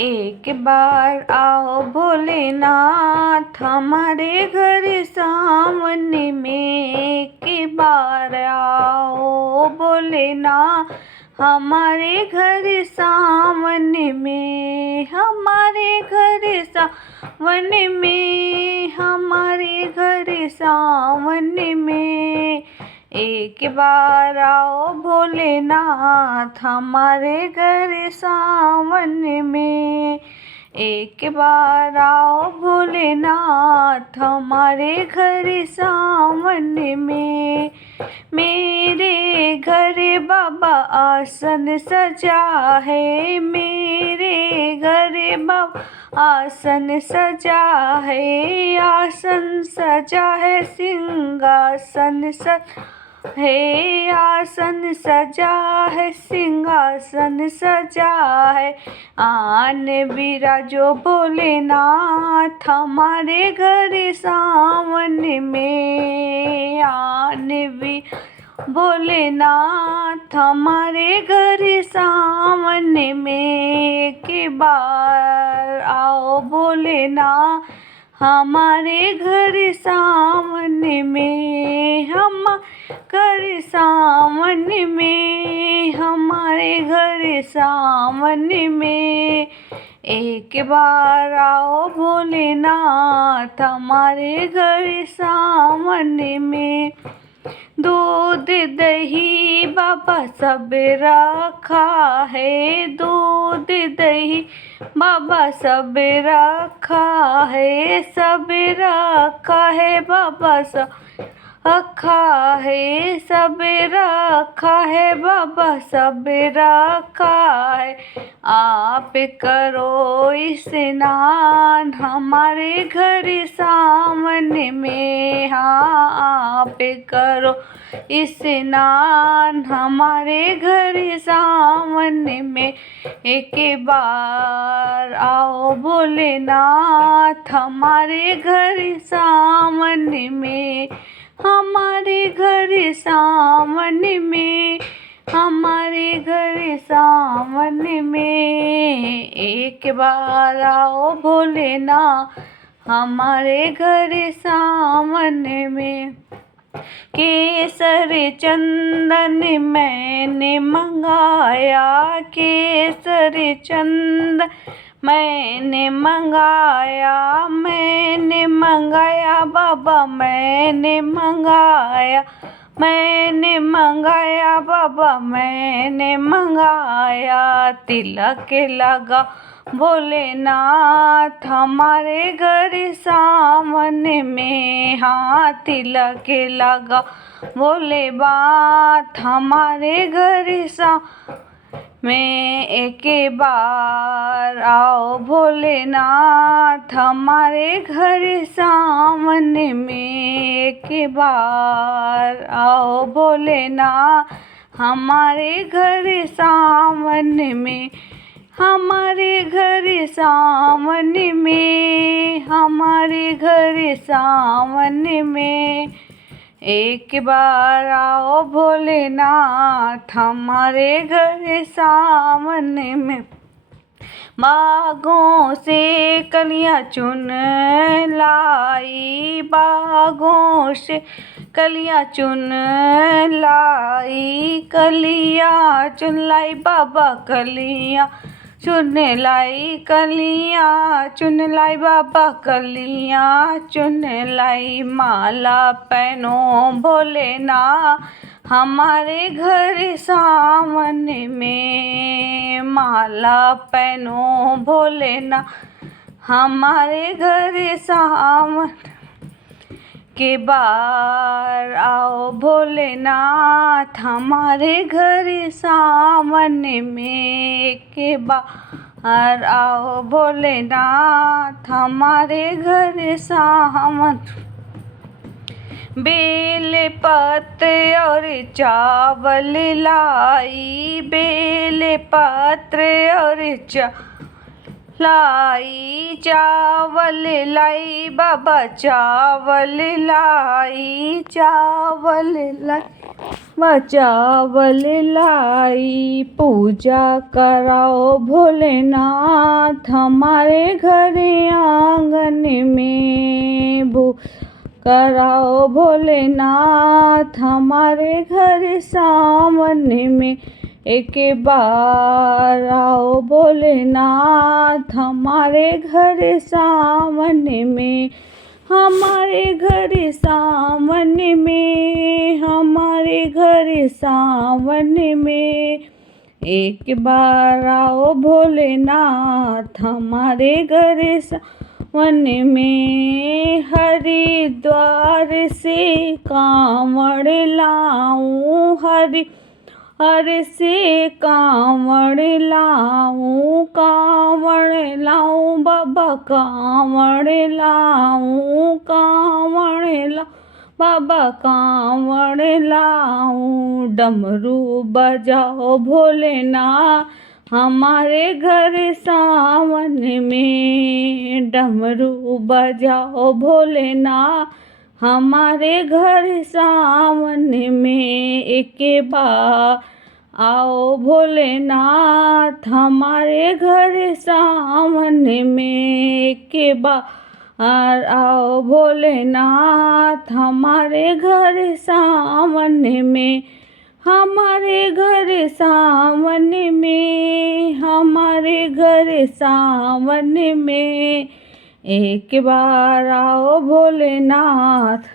एक बार आओ भोलेनाथ हमारे घर सामने में। एक बार आओ भोलेनाथ हमारे घर सामने में। हमारे घर सामने में। हमारे घर सामने में। एक बार आओ भोलेनाथ हमारे घर सामने में। एक बार आओ भोलेनाथ हमारे घर सामने में। मेरे घर बाबा आसन सजा है। मेरे घर बाबा आसन सजा है। आसन सजा है सिंहासन सजा है। आसन सजा है सिंहासन सजा है। आन बिराजो भोलेनाथ हमारे घर सामने में। आन भी भोलेनाथ हमारे घर सामने में। एक बार आओ भोलेनाथ हमारे घर सामने में। हम घर सामने में। हमारे घर सामने में। एक बार आओ भोलेनाथ हमारे घर सामने में। दूध दही बाबा सब रखा है। दूध दही बाबा सब रखा है। सब रखा है बाबा सब रखा है। सब रखा है बाबा सब रखा है। आप करो स्नान हमारे घर सामने में। हाँ आप करो स्नान हमारे घर सामने में। एक बार आओ भोलेनाथ हमारे घर सामने में। हमारे घर सामने में। हमारे घर सामने में। एक बार आओ भोलेनाथ हमारे घर सामने में। केसर चंदन मैंने मंगाया। केसर चंदन मैंने मंगाया। मैंने मंगाया बाबा मैंने मंगाया। मैंने मंगाया बाबा मैंने मंगाया। तिलक लगा भोलेनाथ हमारे घर सामने में। हाँ तिलक लगा भोलेनाथ हमारे घर सामने में। एक बार आओ भोलेनाथ हमारे घर सामने में। एक बार आओ भोलेनाथ हमारे घर सामने में। हमारे घर सामने में। हमारे घर सामने में। एक बार आओ भोलेनाथ हमारे घर सामने में। बागों से कलियां चुन लाई। बागों से कलियां चुन लाई। कलियां चुन लाई बाबा कलियां चुन लाई। कलियां चुन लाई बाबा कलियां चुन लाई। माला पहनो भोलेनाथ हमारे घर सामने में। माला पहनो भोलेनाथ हमारे घर सामने। के बार आओ भोलेनाथ हमारे घर सामने में। के बार आओ भोलेनाथ हमारे घर सामने। बेल पत्र और चावल लाई। बेल पत्र और लाई। चावल लाई बाबा चावल लाई। चावल लाई। चावल लाई पूजा कराओ भोलेनाथ हमारे घर आंगन में कराओ भोलेनाथ हमारे घर सावन में एक बार आओ भोलेनाथ हमारे घर सावन में हमारे घर सावन में हमारे घर सावन में एक बार आओ भोलेनाथ हमारे घर सावन में हरिद्वार से कांवड़ लाऊं हर से कांवड़ लाऊं बाबा कांवड़ लाऊं बाबा कांवड़ लाऊं डमरू बजाओ भोलेनाथ हमारे घर सावन में डमरू बजाओ भोलेनाथ हमारे घर सावन में एक बार आओ भोलेनाथ हमारे घर सावन में एक बार आओ भोलेनाथ हमारे घर सावन में हमारे घर सावन में हमारे घर सावन में एक बार आओ भोलेनाथ।